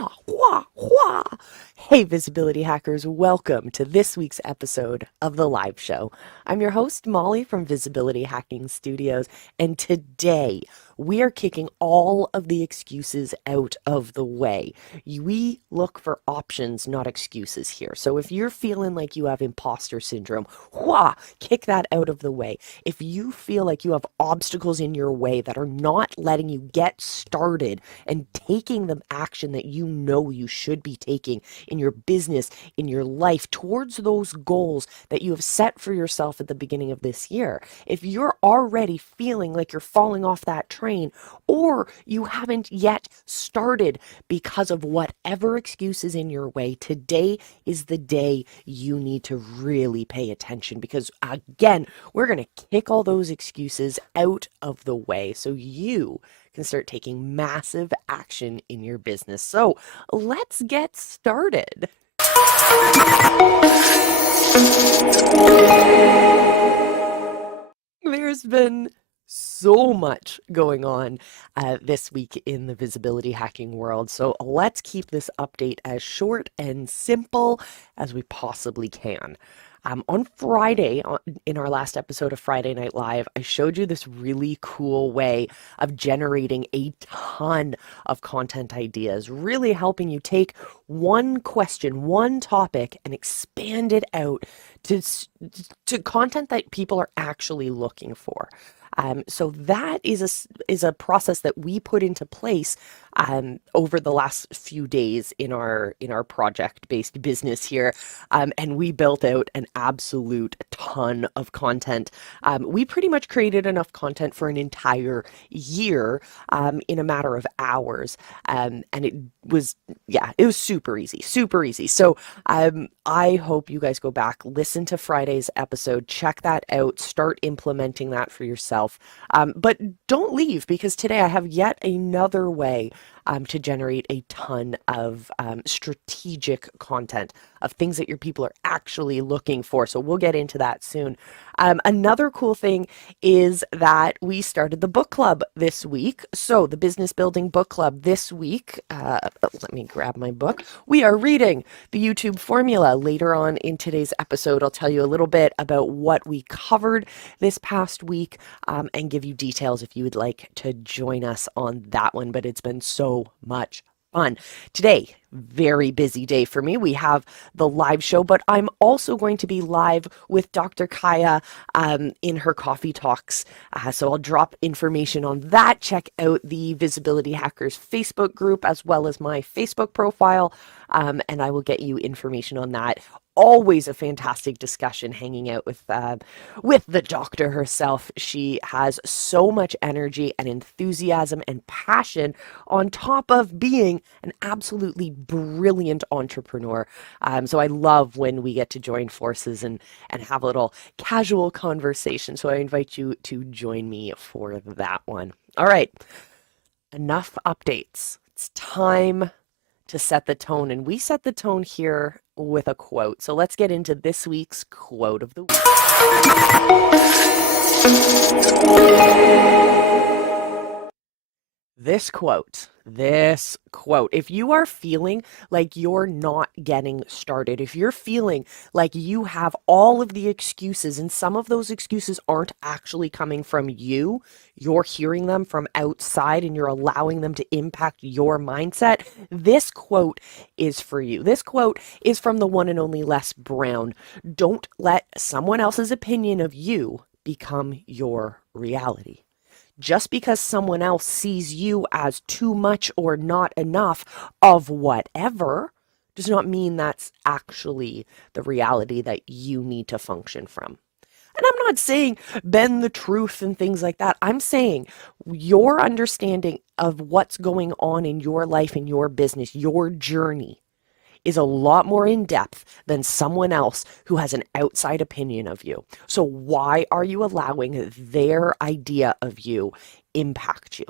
Wah, wah, wah. Hey, visibility hackers, welcome to this week's episode of The Live Show. I'm your host, Molly from Visibility Hacking Studios, and today we are kicking all of the excuses out of the way. We look for options, not excuses here. So if you're feeling like you have imposter syndrome, wah, kick that out of the way. If you feel like you have obstacles in your way that are not letting you get started and taking the action that you know you should be taking in your business, in your life, towards those goals that you have set for yourself at the beginning of this year. If you're already feeling like you're falling off that train, or you haven't yet started because of whatever excuse is in your way, today is the day you need to really pay attention, because again, we're going to kick all those excuses out of the way so you can start taking massive action in your business. So let's get started. There's been so much going on this week in the visibility hacking world. So let's keep this update as short and simple as we possibly can. On Friday, in our last episode of Friday Night Live, I showed you this really cool way of generating a ton of content ideas, really helping you take one question, one topic, and expand it out to, to content that people are actually looking for. So that is a process that we put into place over the last few days in our project-based business here, and we built out an absolute ton of content. We pretty much created enough content for an entire year in a matter of hours, and it was super easy, super easy. So I hope you guys go back, listen to Friday's episode, check that out, start implementing that for yourself. But don't leave, because today I have yet another way to generate a ton of strategic content of things that your people are actually looking for. So we'll get into that soon. Another cool thing is that we started the book club this week. So the business building book club this week, let me grab my book. We are reading the YouTube formula. Later on in today's episode, I'll tell you a little bit about what we covered this past week, and give you details if you would like to join us on that one. But it's been so much fun. Today, very busy day for me. We have the live show, but I'm also going to be live with Dr. Kaya in her coffee talks. So I'll drop information on that. Check out the Visibility Hackers Facebook group as well as my Facebook profile, and I will get you information on that. Always a fantastic discussion hanging out with the doctor herself. She has so much energy and enthusiasm and passion, on top of being an absolutely brilliant entrepreneur. So I love when we get to join forces and have a little casual conversation. So I invite you to join me for that one. All right, enough updates. It's time to set the tone, and we set the tone here with a quote. So let's get into this week's quote of the week. This quote, if you are feeling like you're not getting started, if you're feeling like you have all of the excuses and some of those excuses aren't actually coming from you, you're hearing them from outside and you're allowing them to impact your mindset, this quote is for you. This quote is from the one and only Les Brown. Don't let someone else's opinion of you become your reality. Just because someone else sees you as too much or not enough of whatever does not mean that's actually the reality that you need to function from. And I'm not saying bend the truth and things like that. I'm saying your understanding of what's going on in your life, in your business, your journey is a lot more in depth than someone else who has an outside opinion of you. So why are you allowing their idea of you impact you?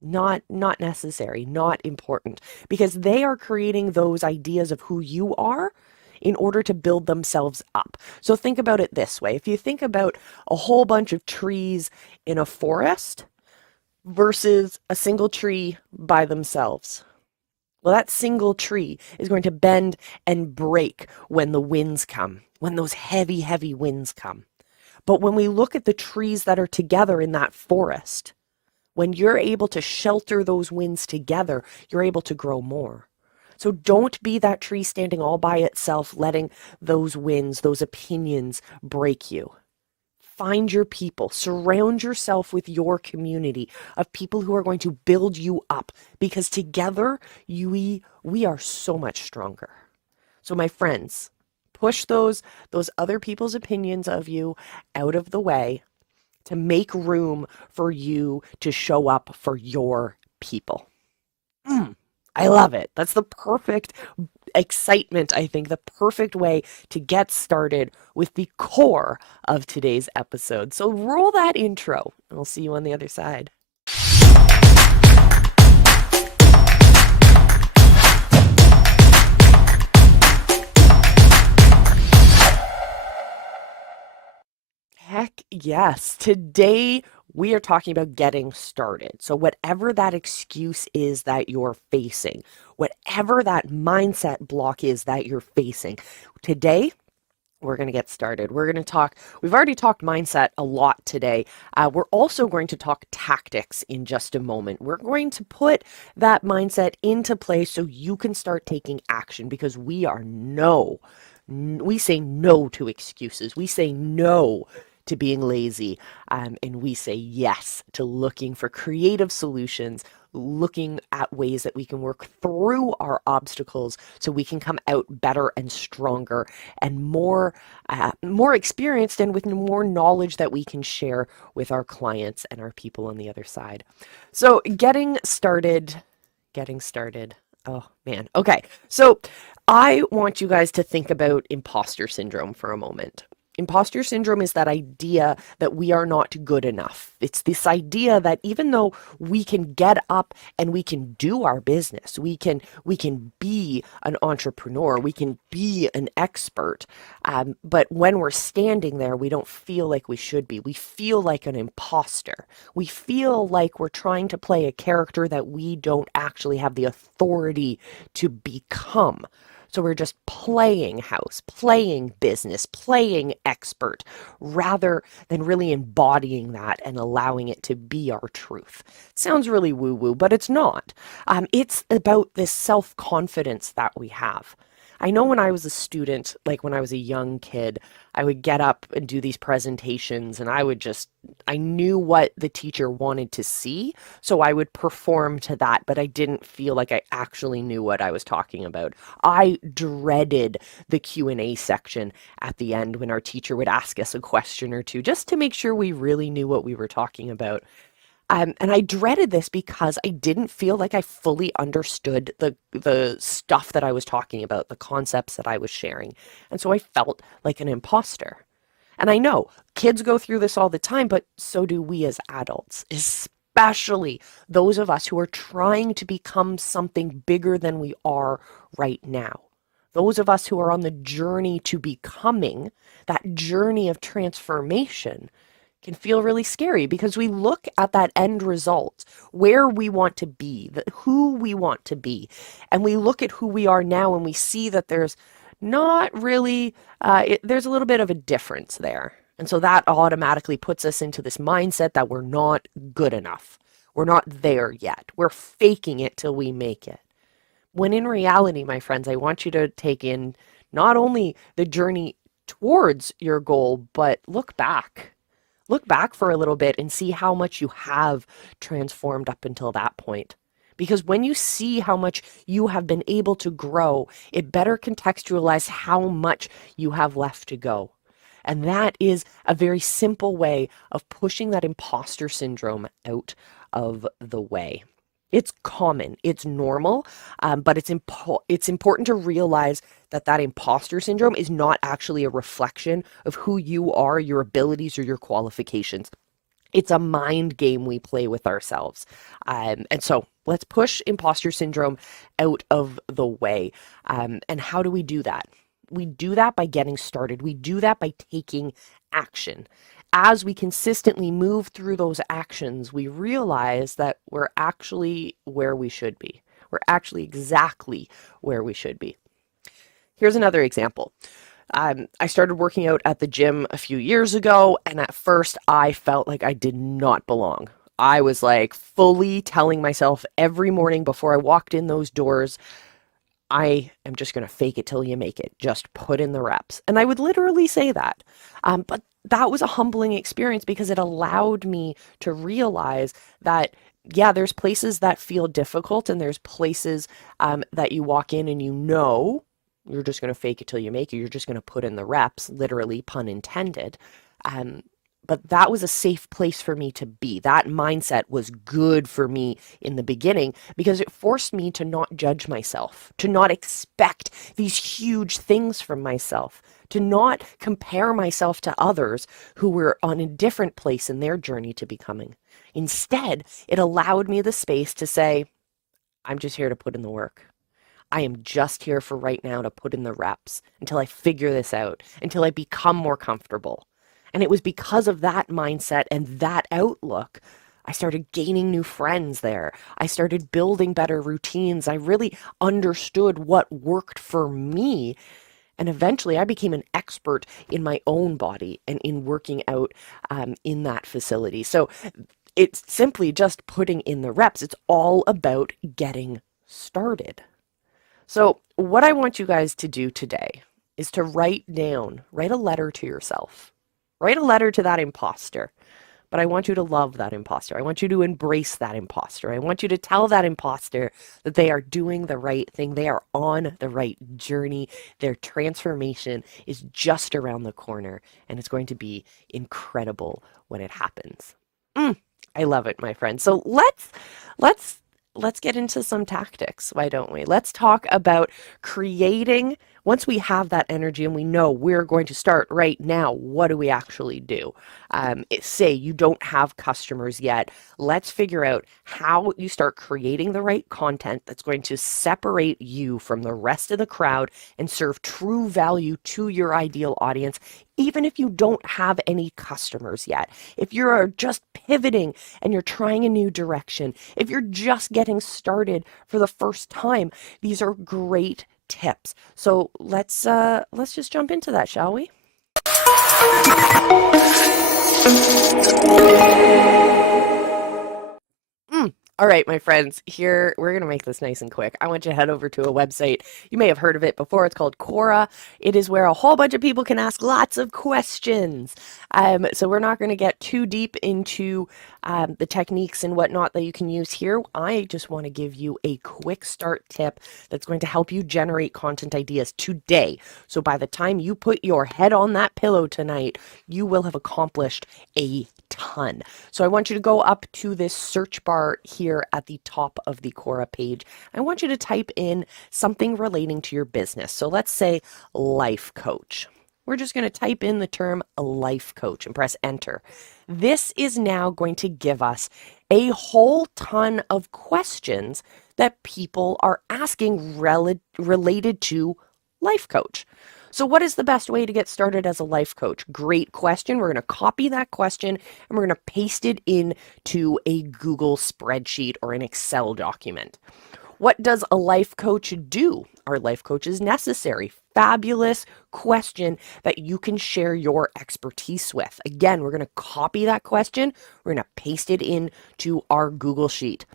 Not necessary, not important, because they are creating those ideas of who you are in order to build themselves up. So think about it this way. If you think about a whole bunch of trees in a forest versus a single tree by themselves, Well, that single tree is going to bend and break when the winds come, when those heavy, heavy winds come. But when we look at the trees that are together in that forest, when you're able to shelter those winds together, you're able to grow more. So don't be that tree standing all by itself, letting those winds, those opinions break you. Find your people, surround yourself with your community of people who are going to build you up because together we are so much stronger. So my friends, push those other people's opinions of you out of the way to make room for you to show up for your people. Mm, I love it. That's the perfect excitement, I think, the perfect way to get started with the core of today's episode. So roll that intro, and I'll see you on the other side. Heck yes. Today we are talking about getting started. So, whatever that excuse is that you're facing, whatever that mindset block is that you're facing, today we're going to get started. We're going to talk, we've already talked mindset a lot today. We're also going to talk tactics in just a moment. We're going to put that mindset into place so you can start taking action because we say no to excuses. We say no to being lazy. And we say yes to looking for creative solutions, looking at ways that we can work through our obstacles so we can come out better and stronger and more experienced and with more knowledge that we can share with our clients and our people on the other side. So getting started. Oh man. Okay. So I want you guys to think about imposter syndrome for a moment. Imposter syndrome is that idea that we are not good enough. It's this idea that even though we can get up and we can do our business, we can be an entrepreneur, we can be an expert, but when we're standing there, we don't feel like we should be. We feel like an imposter. We feel like we're trying to play a character that we don't actually have the authority to become. So we're just playing house, playing business, playing expert, rather than really embodying that and allowing it to be our truth. It sounds really woo woo, but it's not. It's about this self confidence that we have. I know when I was a student, like when I was a young kid, I would get up and do these presentations and I knew what the teacher wanted to see. So I would perform to that, but I didn't feel like I actually knew what I was talking about. I dreaded the Q&A section at the end when our teacher would ask us a question or two just to make sure we really knew what we were talking about. And I dreaded this because I didn't feel like I fully understood the stuff that I was talking about, the concepts that I was sharing. And so I felt like an imposter. And I know kids go through this all the time, but so do we as adults, especially those of us who are trying to become something bigger than we are right now. Those of us who are on the journey to becoming, that journey of transformation can feel really scary because we look at that end result, where we want to be, who we want to be, and we look at who we are now and we see that there's not really, there's a little bit of a difference there. And so that automatically puts us into this mindset that we're not good enough. We're not there yet. We're faking it till we make it. When in reality, my friends, I want you to take in not only the journey towards your goal, but look back. Look back for a little bit and see how much you have transformed up until that point. Because when you see how much you have been able to grow, it better contextualize how much you have left to go. And that is a very simple way of pushing that imposter syndrome out of the way. It's common, it's normal, but it's important to realize that that imposter syndrome is not actually a reflection of who you are, your abilities, or your qualifications. It's a mind game we play with ourselves. And so let's push imposter syndrome out of the way. And how do we do that? We do that by getting started. We do that by taking action. As we consistently move through those actions, we realize that we're actually where we should be. We're actually exactly where we should be. Here's another example. I started working out at the gym a few years ago, and at first I felt like I did not belong. I was like fully telling myself every morning before I walked in those doors, I am just going to fake it till you make it. Just put in the reps. And I would literally say that. But that was a humbling experience because it allowed me to realize that, yeah, there's places that feel difficult and there's places that you walk in and you're just going to fake it till you make it. You're just going to put in the reps, literally, pun intended. Um, but that was a safe place for me to be. That mindset was good for me in the beginning because it forced me to not judge myself, to not expect these huge things from myself, to not compare myself to others who were on a different place in their journey to becoming. Instead, it allowed me the space to say, I'm just here to put in the work. I am just here for right now to put in the reps until I figure this out, until I become more comfortable. And it was because of that mindset and that outlook, I started gaining new friends there. I started building better routines. I really understood what worked for me. And eventually I became an expert in my own body and in working out in that facility. So it's simply just putting in the reps. It's all about getting started. So, what I want you guys to do today is to write a letter to yourself. Write a letter to that imposter. But I want you to love that imposter. I want you to embrace that imposter. I want you to tell that imposter that they are doing the right thing. They are on the right journey. Their transformation is just around the corner, and it's going to be incredible when it happens. I love it, my friend. So let's let's get into some tactics. Why don't we? Let's talk about creating, once we have that energy and we know we're going to start right now, what do we actually do? Say you don't have customers yet. Let's figure out how you start creating the right content that's going to separate you from the rest of the crowd and serve true value to your ideal audience, even if you don't have any customers yet. If you're just pivoting and you're trying a new direction, if you're just getting started for the first time, these are great tips. So let's just jump into that, shall we? All right, my friends, here we're going to make this nice and quick. I want you to head over to a website. You may have heard of it before. It's called Quora. It is where a whole bunch of people can ask lots of questions. So we're not going to get too deep into the techniques and whatnot that you can use here. I just want to give you a quick start tip that's going to help you generate content ideas today. So by the time you put your head on that pillow tonight, you will have accomplished a ton. So I want you to go up to this search bar here at the top of the Quora page. I want you to type in something relating to your business. So let's say life coach. We're just going to type in the term life coach and press enter. This is now going to give us a whole ton of questions that people are asking related to life coach. So what is the best way to get started as a life coach? Great question. We're going to copy that question and we're going to paste it into a Google spreadsheet or an Excel document. What does a life coach do? Are life coaches necessary? Fabulous question that you can share your expertise with. Again, we're going to copy that question. We're going to paste it into our Google Sheet.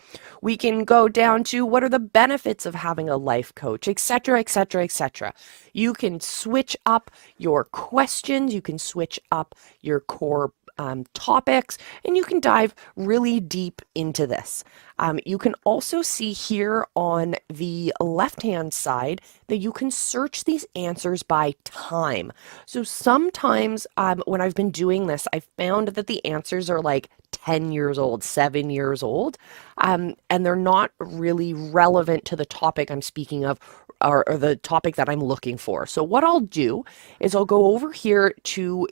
We can go down to what are the benefits of having a life coach, etc., etc., etc. You can switch up your questions. You can switch up your core topics, and you can dive really deep into this. You can also see here on the left-hand side that you can search these answers by time. So sometimes when I've been doing this, I've found that the answers are like 10 years old, 7 years old, and they're not really relevant to the topic I'm speaking of or the topic that I'm looking for. So what I'll do is I'll go over here to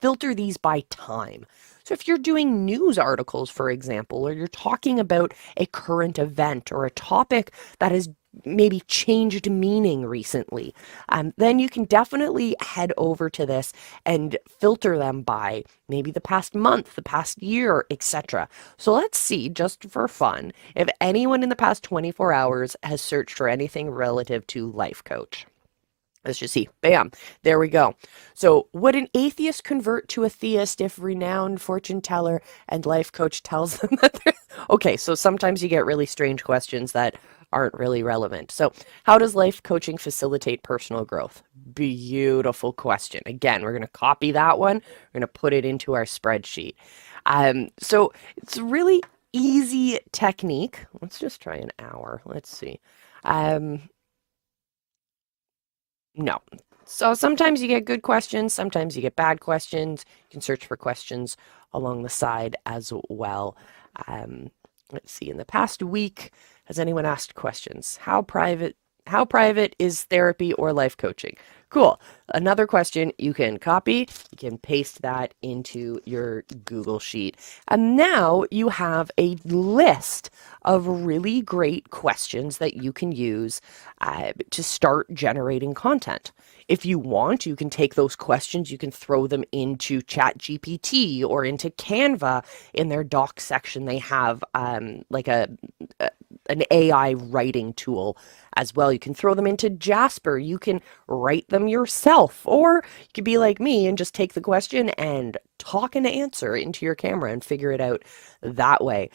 filter these by time. So if you're doing news articles, for example, or you're talking about a current event or a topic that has maybe changed meaning recently, then you can definitely head over to this and filter them by maybe the past month, the past year, etc. So let's see, just for fun, if anyone in the past 24 hours has searched for anything relative to life coach. Let's just see. Bam. There we go. So, would an atheist convert to a theist if renowned fortune teller and life coach tells them that they're. Okay, so sometimes you get really strange questions that aren't really relevant. So, how does life coaching facilitate personal growth? Beautiful question. Again, we're going to copy that one. We're going to put it into our spreadsheet. So, it's a really easy technique. Let's just try an hour. Let's see. Um, no. So sometimes you get good questions, sometimes you get bad questions. You can search for questions along the side as well. Um, let's see, in the past week, has anyone asked questions? How private is therapy or life coaching? Cool. Another question you can copy, you can paste that into your Google Sheet. And now you have a list of really great questions that you can use to start generating content. If you want, you can take those questions, you can throw them into ChatGPT or into Canva. In their doc section, they have like an AI writing tool as well. You can throw them into Jasper. You can write them yourself, or you could be like me and just take the question and talk an answer into your camera and figure it out that way.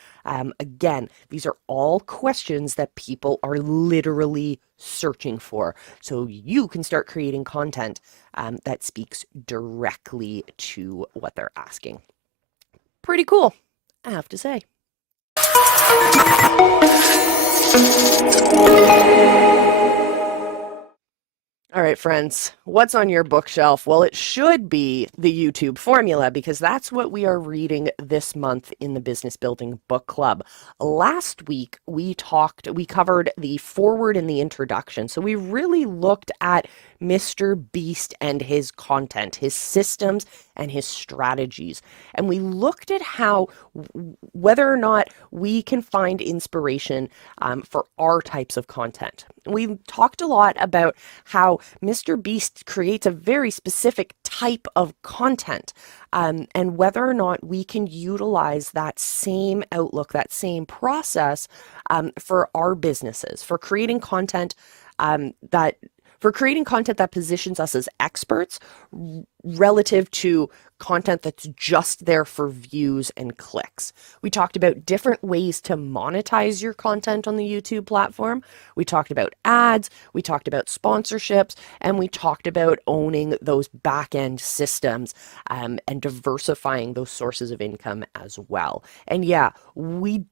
Again, these are all questions that people are literally searching for. So you can start creating content that speaks directly to what they're asking. Pretty cool, I have to say. All right, friends, what's on your bookshelf? Well, it should be the YouTube formula because that's what we are reading this month in the Business Building Book Club. Last week, we covered the foreword and the introduction. So we really looked at Mr. Beast and his content, his systems, and his strategies. And we looked at how, whether or not we can find inspiration for our types of content. We talked a lot about how Mr. Beast creates a very specific type of content, and whether or not we can utilize that same outlook, that same process for our businesses, for creating content that positions us as experts relative to content that's just there for views and clicks. We talked about different ways to monetize your content on the YouTube platform. We talked about ads, we talked about sponsorships, and we talked about owning those back-end systems and diversifying those sources of income as well. And yeah, we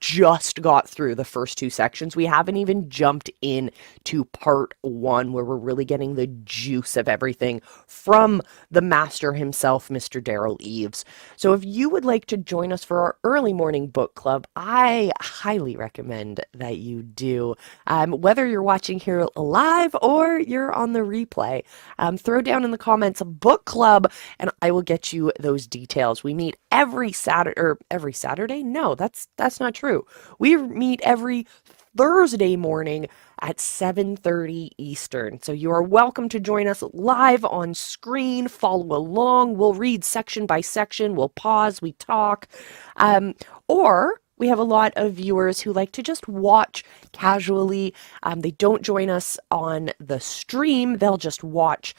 just got through the first two sections. We haven't even jumped in to part one, where we're really getting the juice of everything from the master himself, Mr. Daryl Eves. So if you would like to join us for our early morning book club, I highly recommend that you do. Whether you're watching here live or you're on the replay, throw down in the comments book club and I will get you those details. We meet every Saturday. No, that's not true. We meet every Thursday morning at 7:30 Eastern. So you are welcome to join us live on screen, follow along. We'll read section by section, we'll pause, we talk. Or we have a lot of viewers who like to just watch casually. They don't join us on the stream. They'll just watch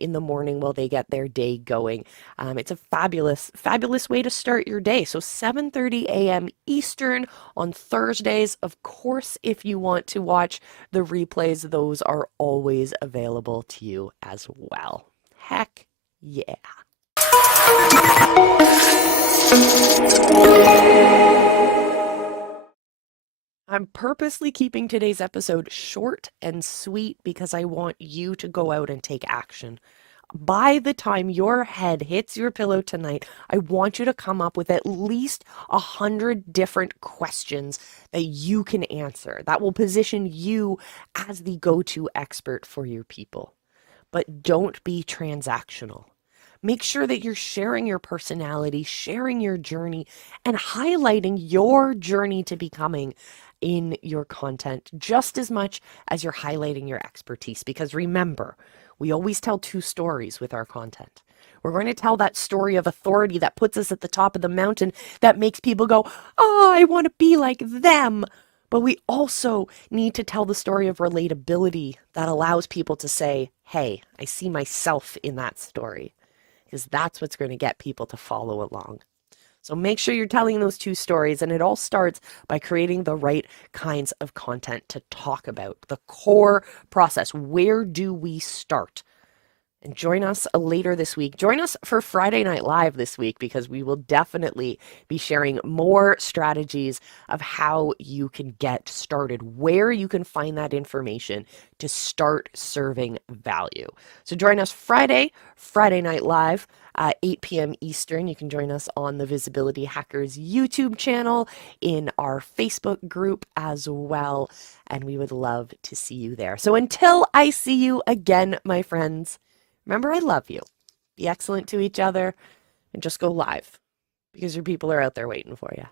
in the morning while they get their day going. It's a fabulous, fabulous way to start your day. So 7:30 a.m. Eastern on Thursdays. Of course, if you want to watch the replays, those are always available to you as well. Heck yeah. I'm purposely keeping today's episode short and sweet because I want you to go out and take action. By the time your head hits your pillow tonight, I want you to come up with at least 100 different questions that you can answer that will position you as the go-to expert for your people. But don't be transactional. Make sure that you're sharing your personality, sharing your journey, and highlighting your journey to becoming in your content just as much as you're highlighting your expertise. Because remember, we always tell two stories with our content. We're going to tell that story of authority that puts us at the top of the mountain, that makes people go, oh, I want to be like them. But we also need to tell the story of relatability that allows people to say, hey, I see myself in that story, because that's what's going to get people to follow along. So make sure you're telling those two stories, and it all starts by creating the right kinds of content to talk about, the core process. Where do we start? And join us later this week. Join us for Friday Night Live this week, because we will definitely be sharing more strategies of how you can get started, where you can find that information to start serving value. So join us Friday Night Live, 8 p.m. Eastern. You can join us on the Visibility Hackers YouTube channel, in our Facebook group as well. And we would love to see you there. So until I see you again, my friends, remember, I love you. Be excellent to each other and just go live, because your people are out there waiting for you.